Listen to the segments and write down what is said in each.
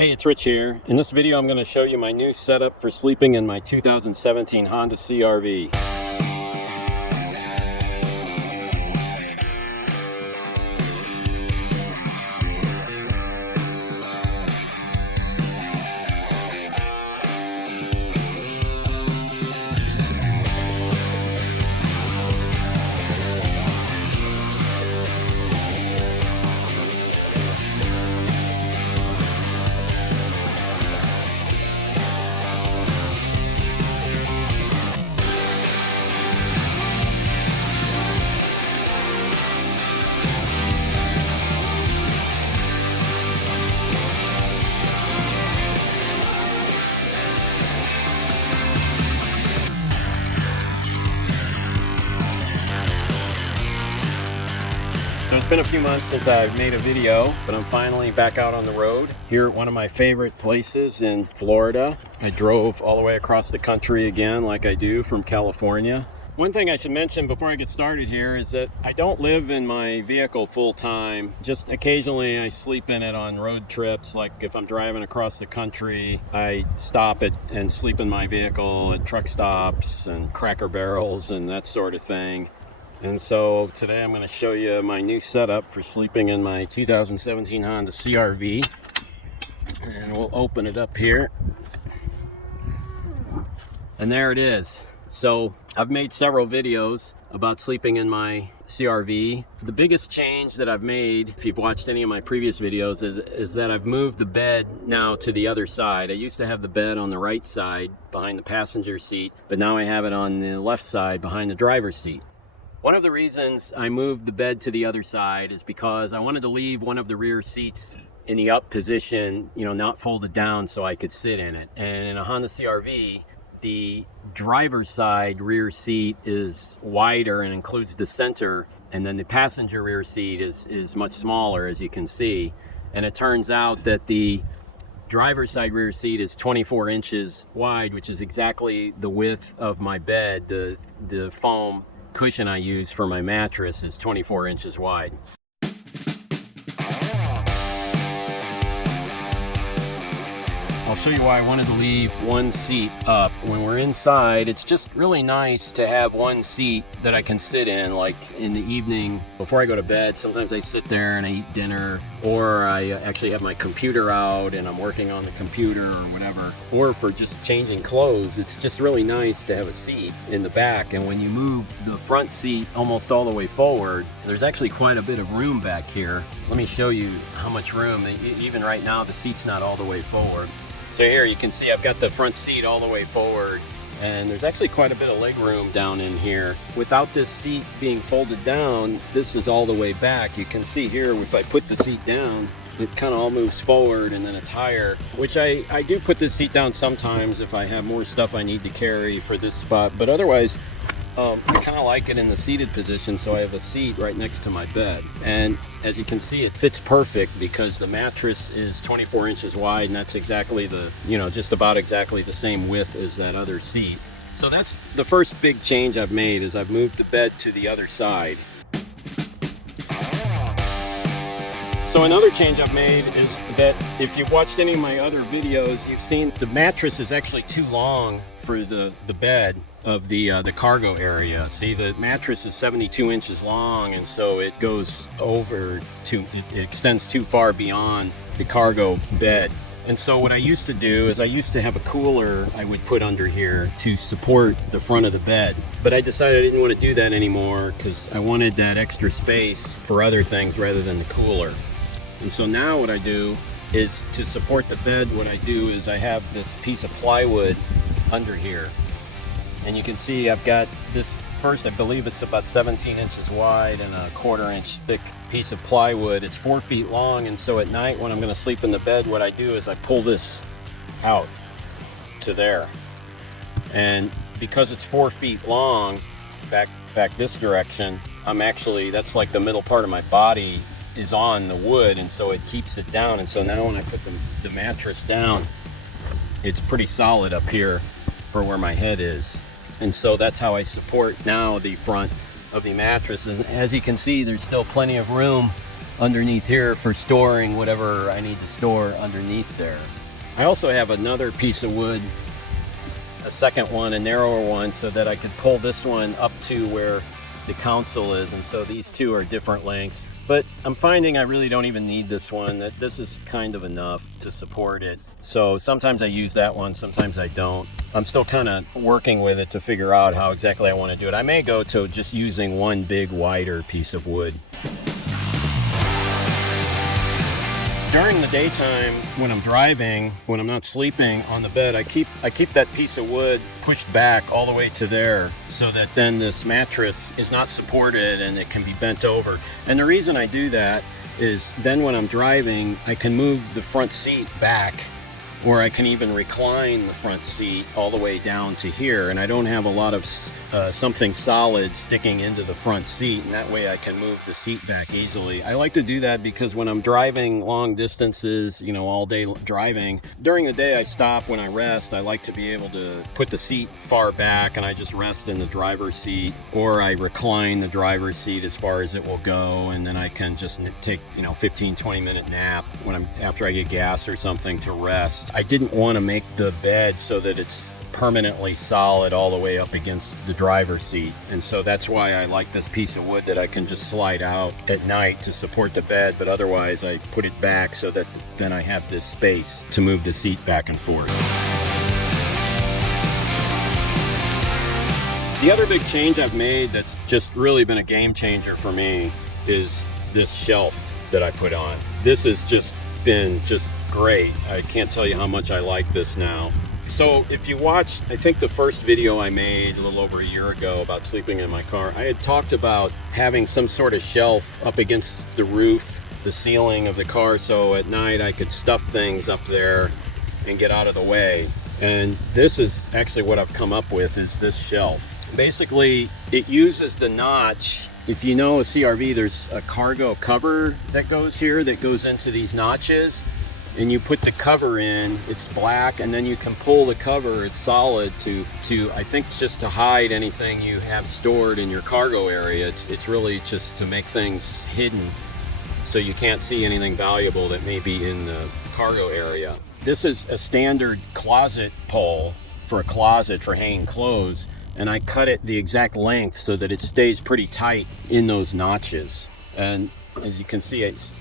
Hey, it's Rich here. In this video, I'm going to show you my new setup for sleeping in my 2017 Honda CRV. So it's been a few months since I've made a video, but I'm finally back out on the road here at one of my favorite places in Florida. I drove all the way across the country again like I do from California. One thing I should mention before I get started here is that I don't live in my vehicle full time. Just occasionally I sleep in it on road trips. Like if I'm driving across the country, I stop it and sleep in my vehicle at truck stops and Cracker Barrels and that sort of thing. And so today I'm going to show you my new setup for sleeping in my 2017 Honda CRV. And we'll open it up here. And there it is. So I've made several videos about sleeping in my CRV. The biggest change that I've made, if you've watched any of my previous videos, is that I've moved the bed now to the other side. I used to have the bed on the right side behind the passenger seat, but now I have it on the left side behind the driver's seat. One of the reasons I moved the bed to the other side is because I wanted to leave one of the rear seats in the up position, not folded down so I could sit in it. And in a Honda CRV, the driver's side rear seat is wider and includes the center, and then the passenger rear seat is much smaller, as you can see. And it turns out that the driver's side rear seat is 24 inches wide, which is exactly the width of my bed. The foam cushion I use for my mattress is 24 inches wide. I'll show you why I wanted to leave one seat up. When we're inside, it's just really nice to have one seat that I can sit in, like in the evening before I go to bed. Sometimes I sit there and I eat dinner, or I actually have my computer out and I'm working on the computer or whatever. Or for just changing clothes, it's just really nice to have a seat in the back. And when you move the front seat almost all the way forward, there's actually quite a bit of room back here. Let me show you how much room. Even right now, the seat's not all the way forward. So here you can see I've got the front seat all the way forward, and there's actually quite a bit of leg room down in here. Without this seat being folded down, this is all the way back. You can see here, if I put the seat down, it kind of all moves forward and then it's higher, which I do put this seat down sometimes if I have more stuff I need to carry for this spot, but otherwise I kind of like it in the seated position, so I have a seat right next to my bed. And as you can see, it fits perfect because the mattress is 24 inches wide, and that's exactly just about exactly the same width as that other seat. So that's the first big change I've made, is I've moved the bed to the other side. So another change I've made is that if you've watched any of my other videos, you've seen the mattress is actually too long for the bed of the cargo area. See, the mattress is 72 inches long, and so it goes over to, it extends too far beyond the cargo bed. And so what I used to do is I used to have a cooler I would put under here to support the front of the bed. But I decided I didn't want to do that anymore because I wanted that extra space for other things rather than the cooler. And so now what I do is, to support the bed, what I do is I have this piece of plywood under here. And you can see I've got this, first I believe it's about 17 inches wide and a 1/4 inch thick piece of plywood. It's 4 feet long, and so at night when I'm going to sleep in the bed, what I do is I pull this out to there. And because it's 4 feet long, back this direction, that's like the middle part of my body is on the wood, and so it keeps it down. And so now when I put the mattress down, it's pretty solid up here for where my head is. And so that's how I support now the front of the mattress. And as you can see, there's still plenty of room underneath here for storing whatever I need to store underneath there. I also have another piece of wood, a second one, a narrower one, so that I could pull this one up to where the console is, and so these two are different lengths. But I'm finding I really don't even need this one, that this is kind of enough to support it. So sometimes I use that one, sometimes I don't. I'm still kind of working with it to figure out how exactly I want to do it. I may go to just using one big wider piece of wood. During the daytime, when I'm driving, when I'm not sleeping on the bed, I keep that piece of wood pushed back all the way to there, so that then this mattress is not supported and it can be bent over. And the reason I do that is then when I'm driving, I can move the front seat back, or I can even recline the front seat all the way down to here, and I don't have a lot of something solid sticking into the front seat, and that way I can move the seat back easily. I like to do that because when I'm driving long distances, you know, all day driving, during the day I stop when I rest. I like to be able to put the seat far back and I just rest in the driver's seat, or I recline the driver's seat as far as it will go, and then I can just take, you know, 15-20 minute nap when after I get gas or something to rest. I didn't want to make the bed so that it's permanently solid all the way up against the driver's seat, and so that's why I like this piece of wood that I can just slide out at night to support the bed, but otherwise I put it back so that then I have this space to move the seat back and forth. The other big change I've made that's just really been a game changer for me is this shelf that I put on. This has just been great. I can't tell you how much I like this now. So if you watched, I think the first video I made a little over a year ago about sleeping in my car, I had talked about having some sort of shelf up against the roof, the ceiling of the car, so at night I could stuff things up there and get out of the way. And this is actually what I've come up with, is this shelf. Basically, it uses the notch. If you know a CRV, there's a cargo cover that goes here that goes into these notches, and you put the cover in, it's black, and then you can pull the cover, it's solid to I think it's just to hide anything you have stored in your cargo area. It's really just to make things hidden so you can't see anything valuable that may be in the cargo area. This is a standard closet pole for a closet for hanging clothes, and I cut it the exact length so that it stays pretty tight in those notches. And as you can see, it's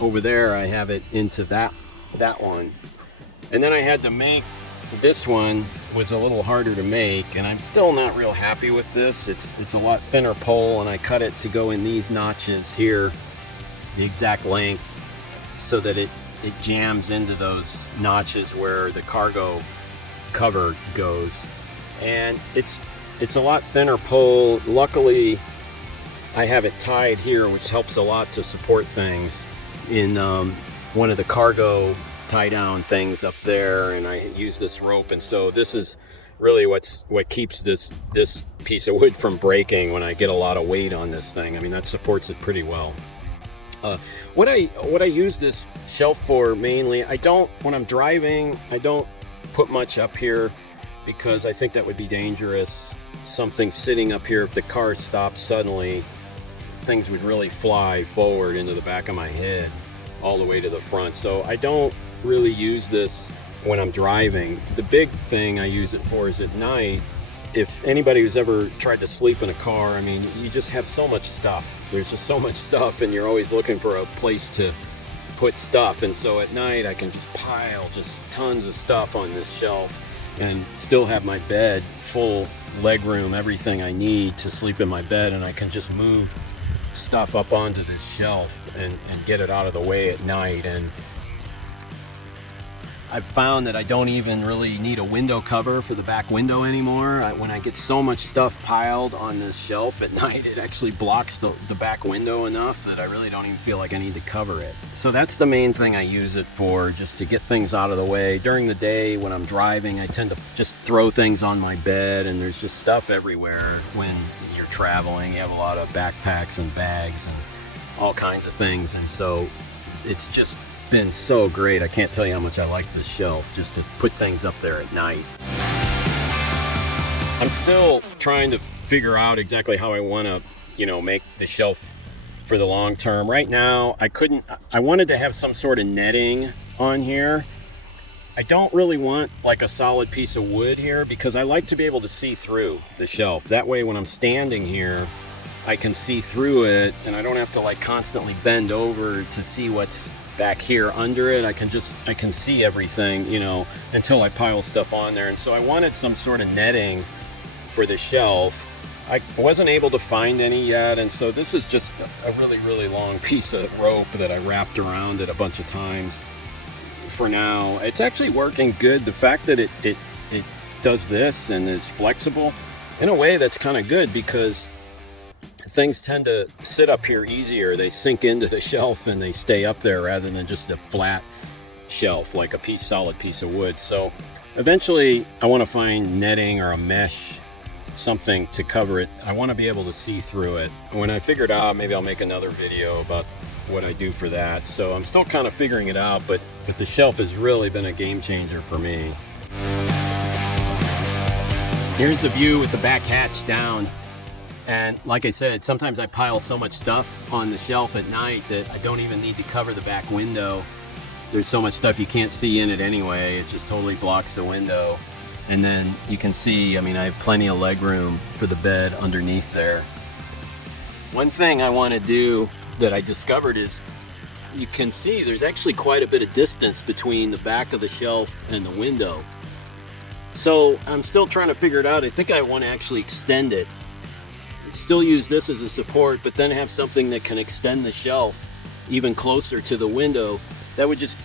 over there I have it into that one, and then I had to make this one, was a little harder to make, and I'm still not real happy with this. It's a lot thinner pole, and I cut it to go in these notches here the exact length so that it jams into those notches where the cargo cover goes. And it's a lot thinner pole. Luckily I have it tied here, which helps a lot to support things in one of the cargo tie down things up there, and I use this rope, and so this is really what keeps this piece of wood from breaking when I get a lot of weight on this thing. I mean, that supports it pretty well. What I use this shelf for mainly, when I'm driving, I don't put much up here because I think that would be dangerous. Something sitting up here, if the car stops suddenly, things would really fly forward into the back of my head all the way to the front. So I don't really use this when I'm driving. The big thing I use it for is at night. If anybody who's ever tried to sleep in a car, I mean, you just have so much stuff. There's just so much stuff, and you're always looking for a place to put stuff. And so at night I can just pile just tons of stuff on this shelf and still have my bed full, leg room, everything I need to sleep in my bed, and I can just move stuff up onto this shelf and get it out of the way at night. And I've found that I don't even really need a window cover for the back window anymore. When I get so much stuff piled on this shelf at night, it actually blocks the back window enough that I really don't even feel like I need to cover it. So that's the main thing I use it for, just to get things out of the way. During the day when I'm driving, I tend to just throw things on my bed, and there's just stuff everywhere. When you're traveling, you have a lot of backpacks and bags and all kinds of things, and so it's just been so great. I can't tell you how much I like this shelf, just to put things up there at night. I'm still trying to figure out exactly how I want to, make the shelf for the long term. Right now, I wanted to have some sort of netting on here. I don't really want like a solid piece of wood here because I like to be able to see through the shelf. That way when I'm standing here, I can see through it and I don't have to like constantly bend over to see what's back here under it. I can see everything, you know, until I pile stuff on there. And so I wanted some sort of netting for the shelf. I wasn't able to find any yet, and so this is just a really long piece of rope that I wrapped around it a bunch of times. For now, it's actually working good. The fact that it does this and is flexible in a way, that's kind of good because things tend to sit up here easier. They sink into the shelf and they stay up there rather than just a flat shelf like a solid piece of wood. So eventually I want to find netting or a mesh, something to cover it. I want to be able to see through it. When I figure it out, maybe I'll make another video about what I do for that. So I'm still kind of figuring it out, but the shelf has really been a game changer for me. Here's the view with the back hatch down. And like I said, sometimes I pile so much stuff on the shelf at night that I don't even need to cover the back window. There's so much stuff you can't see in it anyway. It just totally blocks the window. And then you can see, I mean, I have plenty of leg room for the bed underneath there. One thing I want to do that I discovered is you can see there's actually quite a bit of distance between the back of the shelf and the window. So I'm still trying to figure it out. I think I want to actually extend it. Still use this as a support, but then have something that can extend the shelf even closer to the window. That would just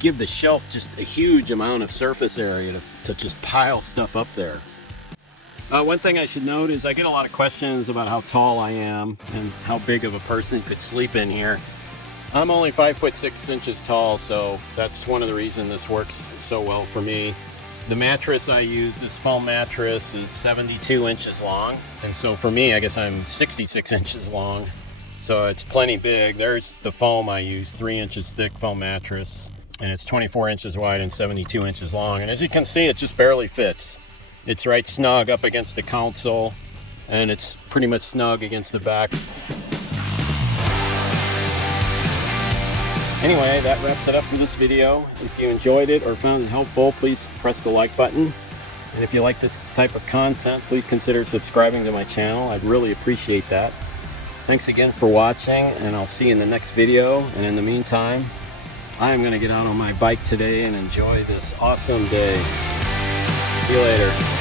give the shelf just a huge amount of surface area to just pile stuff up there. One thing I should note is I get a lot of questions about how tall I am and how big of a person could sleep in here. I'm only 5'6" tall, so that's one of the reasons this works so well for me. The mattress I use, this foam mattress, is 72 inches long. And so for me, I guess I'm 66 inches long. So it's plenty big. There's the foam I use, 3 inches thick foam mattress. And it's 24 inches wide and 72 inches long. And as you can see, it just barely fits. It's right snug up against the console, and it's pretty much snug against the back. Anyway, that wraps it up for this video. If you enjoyed it or found it helpful, please press the like button. And if you like this type of content, please consider subscribing to my channel. I'd really appreciate that. Thanks again for watching, and I'll see you in the next video. And in the meantime, I am going to get out on my bike today and enjoy this awesome day. See you later.